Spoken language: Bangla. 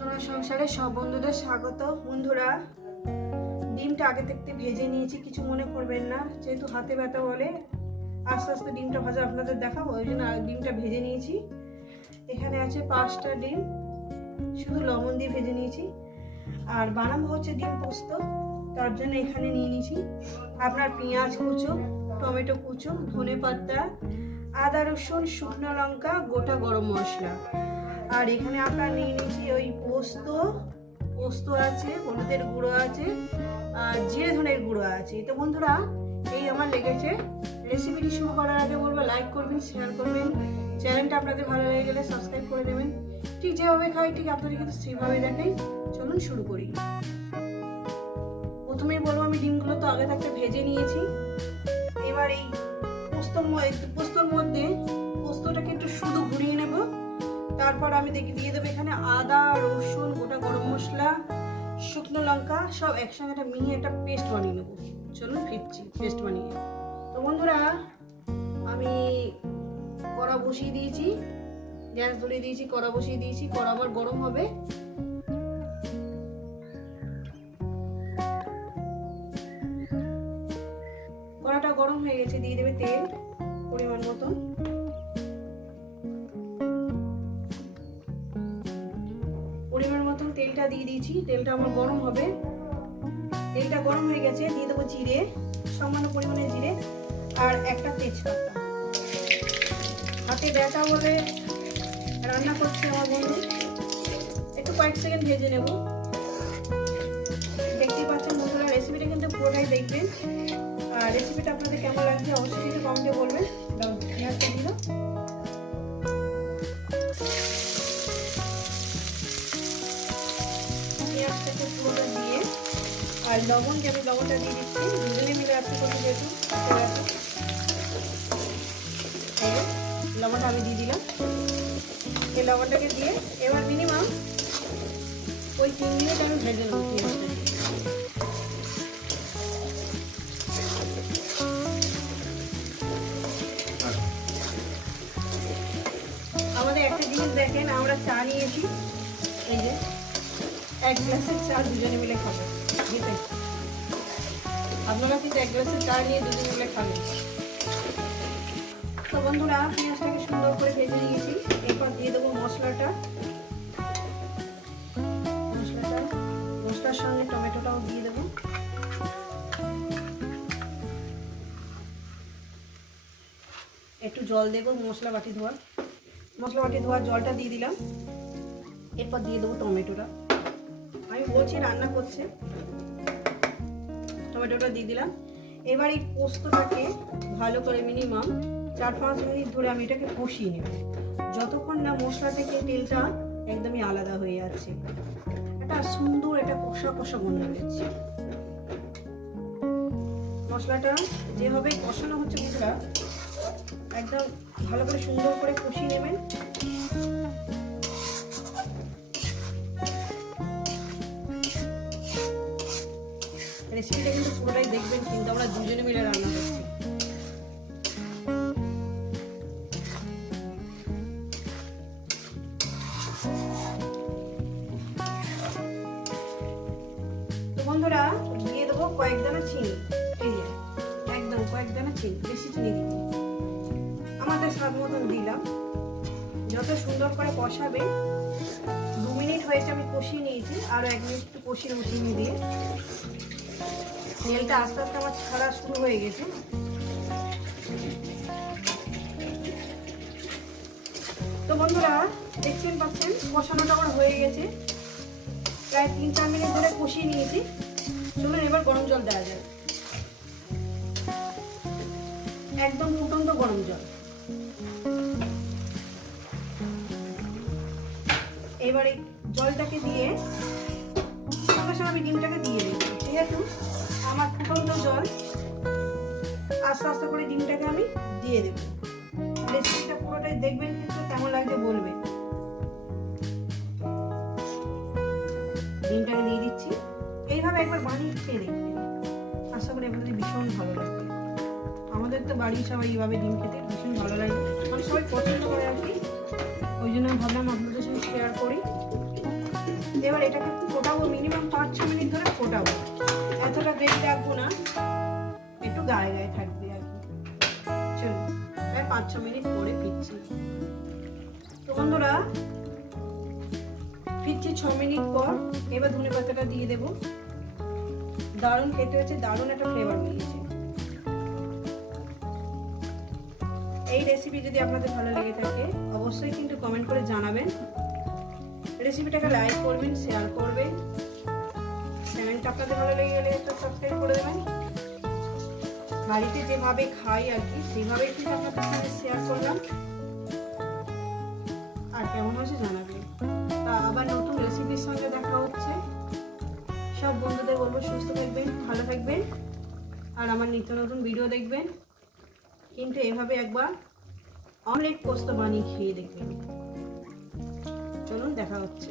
সোনার সংসারে সব বন্ধুদের স্বাগত। বন্ধুরা, ডিমটা আগে থেকে ভেজে নিয়েছি, কিছু মনে করবেন না, যেহেতু হাতে ব্যথা বলে। আস্তে আস্তে ডিমটা ভাজা আপনাদের দেখাবো, ওই জন্য ডিমটা ভেজে নিয়েছি। এখানে আছে পাঁচটা ডিম, শুধু লবণ দিয়ে ভেজে নিয়েছি। আর বানাবো হচ্ছে ডিম পোস্ত, তার জন্য এখানে নিয়ে নিয়েছি আপনার পেঁয়াজ কুচো, টমেটো কুচো, ধনে পাতা, আদা রসুন, শুকনো লঙ্কা, গোটা গরম মশলা। আর এখানে আপনার নিয়ে নিয়েছি ওই পোস্ত পোস্ত আছে, হলুদের গুঁড়ো আছে, আর জিরে ধনের গুঁড়ো আছে। তো বন্ধুরা, এই আমার লেগেছে রেসিপিটি শুরু করার আগে বলব লাইক করবেন শেয়ার করবেন। চ্যানেলটা আপনাদের ভালো লেগে গেলে সাবস্ক্রাইব করে দেবেন। ঠিক যেভাবে খাই, ঠিক আপনাদের কিন্তু সেইভাবে দেখাই। চলুন শুরু করি। প্রথমেই বলব, আমি ডিমগুলো তো আগে থাকতে ভেজে নিয়েছি। এবার এই পোস্তর পোস্তর মধ্যে তারপর আমি দেখি দিয়ে দেবো এখানে আদা, রসুন, গোটা গরম মশলা, শুকনো লঙ্কা, সব একসঙ্গে একটা মিহি একটা পেস্ট বানিয়ে নেব। চলুন ফিরছি, পেস্ট বানিয়ে। তো বন্ধুরা, আমি কড়া বসিয়ে দিয়েছি, গ্যাস ধরিয়ে দিয়েছি, কড়া বসিয়ে দিয়েছি, কড়া আবার গরম হবে। কড়াটা গরম হয়ে গেছে, দিয়ে দেবে তেল, পরিমাণ মতন। মতন তেলটা দিয়ে দিয়েছি, তেলটা আমার গরম হবে। তেলটা গরম হয়ে গেছে, দিয়ে দেবো জিরে, সামান্য পরিমাণে জিরে আর একটা তেজপাতা। হাতে ব্যথা বলে রান্না করছে আমার বন্ধু। একটু কয়েক সেকেন্ড ভেজে নেব। দেখতেই পাচ্ছেন বন্ধুরা রেসিপিটা কিন্তু পুরোটাই দেখবেন। আর রেসিপিটা আপনাদের কেমন আর লবণ যে আমি লবণটা দিয়ে দিচ্ছি? দুজনে মিলে রাখতে করব যেহেতু লবণটা আমি দিয়ে দিলাম। এই লবণটাকে দিয়ে এবার মিনিমাম ওই তিন মিনিট আমি ভেজে নেব আমাদের একটা জিনিস দেখেন, আমরা চা নিয়েছি। এই যে। এক গ্লাসের চা দুজনে মিলে খাব। বুঝতে আপনারা কিন্তু এক গ্লাসের চা নিয়ে দুজনে মিলে খাবেন। তো বন্ধুরা, পেঁয়াজটাকে সুন্দর করে ভেজে নিয়েছি। এরপর দিয়ে দেবো মশলাটা। মশলাটা, মশলার সঙ্গে টমেটোটাও দিয়ে দেবো। একটু জল দেবো মশলা বাটি ধোয়ার। মশলা বাটি ধোয়ার জলটা দিয়ে দিলাম। এরপর দিয়ে দেবো টমেটোটা। বলছি রান্না করছে। টমেটোটা দিয়ে দিলাম। এবার এই পোস্তটাকে ভালো করে মিনিমাম চার পাঁচ মিনিট ধরে আমি এটাকে কষিয়ে নেব। যতক্ষণ না মশলা থেকে তেলটা একদমই আলাদা হয়ে যাচ্ছে। একটা সুন্দর একটা কষা কষা গন্ধ হচ্ছে মশলাটা যেভাবে কষানো হচ্ছে বুঝলা একদম ভালো করে সুন্দর করে কষিয়ে নেবেন। রেসিপিটা কিন্তু পুরোটাই দেখবেন, কিন্তু আমরা দুজনে মিলে রান্না করছি। তো বন্ধুরা, দিয়ে দেবো কয়েক দানা চিনি। এই যে, একদম কয়েক দানা চিনি, বেশি চিনি দিই আমাদের স্বাদ মতন দিলাম। যত সুন্দর করে কষাবে, দু মিনিট হয়েছে আমি কষিয়ে নিয়েছি আরও এক মিনিট একটু কষিয়ে নেব চিনি দিয়ে। তেলটা আস্তে আস্তে আমার ছাড়া শুরু হয়ে গেছে। তো বন্ধুরা দেখছেন পাচ্ছেন, কষানোটা আমার হয়ে গেছে। প্রায় তিন চার মিনিট ধরে কষিয়ে নিয়েছি। চলুন এবার গরম জল দেওয়া যায় একদম ফুটন্ত গরম জল। এবার জলটাকে দিয়ে, সঙ্গে সঙ্গে আমি ডিমটাকে দিয়ে দিই যেহেতু আমার ফুটন্ত জল। আস্তে আস্তে করে ডিমটাকে আমি দিয়ে দেবো। রেসিপিটা পুরোটাই দেখবেন কিন্তু কেমন লাগছে বলবেন ডিমটাকে দিয়ে দিচ্ছি। এইভাবে একবার বানিয়ে খেয়ে দেখবেন। আশা করি আপনাদের ভীষণ ভালো লাগবে। আমাদের তো বাড়ির সবাই এইভাবে ডিম খেতে ভীষণ ভালো লাগে। মানে সবাই পছন্দ করে আর কি। ওই জন্য ভাবলাম আপনাদের সঙ্গে শেয়ার করি। এবার এটাকে ফোটাবো মিনিমাম পাঁচ ছ মিনিট ধরে ফোটাবো। গ্রেভি রাখব না। একটু গায়ে গায়ে থাকবে আর কি। চলুন প্রায় পাঁচ, ছ মিনিট পরে ফিরছি। তো বন্ধুরা, ফিরছি ছ মিনিট পর। এবার ধনে পাতাটা দিয়ে দেবো। দারুণ খেতে হচ্ছে দারুণ একটা ফ্লেভার মিলিয়েছে এই রেসিপি যদি আপনাদের ভালো লেগে থাকে, অবশ্যই কিন্তু কমেন্ট করে জানাবেন। রেসিপিটাকে লাইক করবেন শেয়ার করবেন। চ্যানেলটা আপনাদের ভালো লেগে গেলে একটা সাবস্ক্রাইব করে দেবেন। বাড়িতে যেভাবে খাই আর কি সেইভাবেই কিন্তু আপনাদের সঙ্গে শেয়ার করলাম। আর কেমন হয়েছে জানাবেন তা আবার নতুন রেসিপির সঙ্গে দেখা হচ্ছে। সব বন্ধুদের বলব সুস্থ থাকবেন, ভালো থাকবেন। আর আমার নিত্য নতুন ভিডিও দেখবেন। কিন্তু এভাবে একবার অমলেট পোস্ত বানিয়ে খেয়ে দেখবেন। চলুন, দেখা হচ্ছে।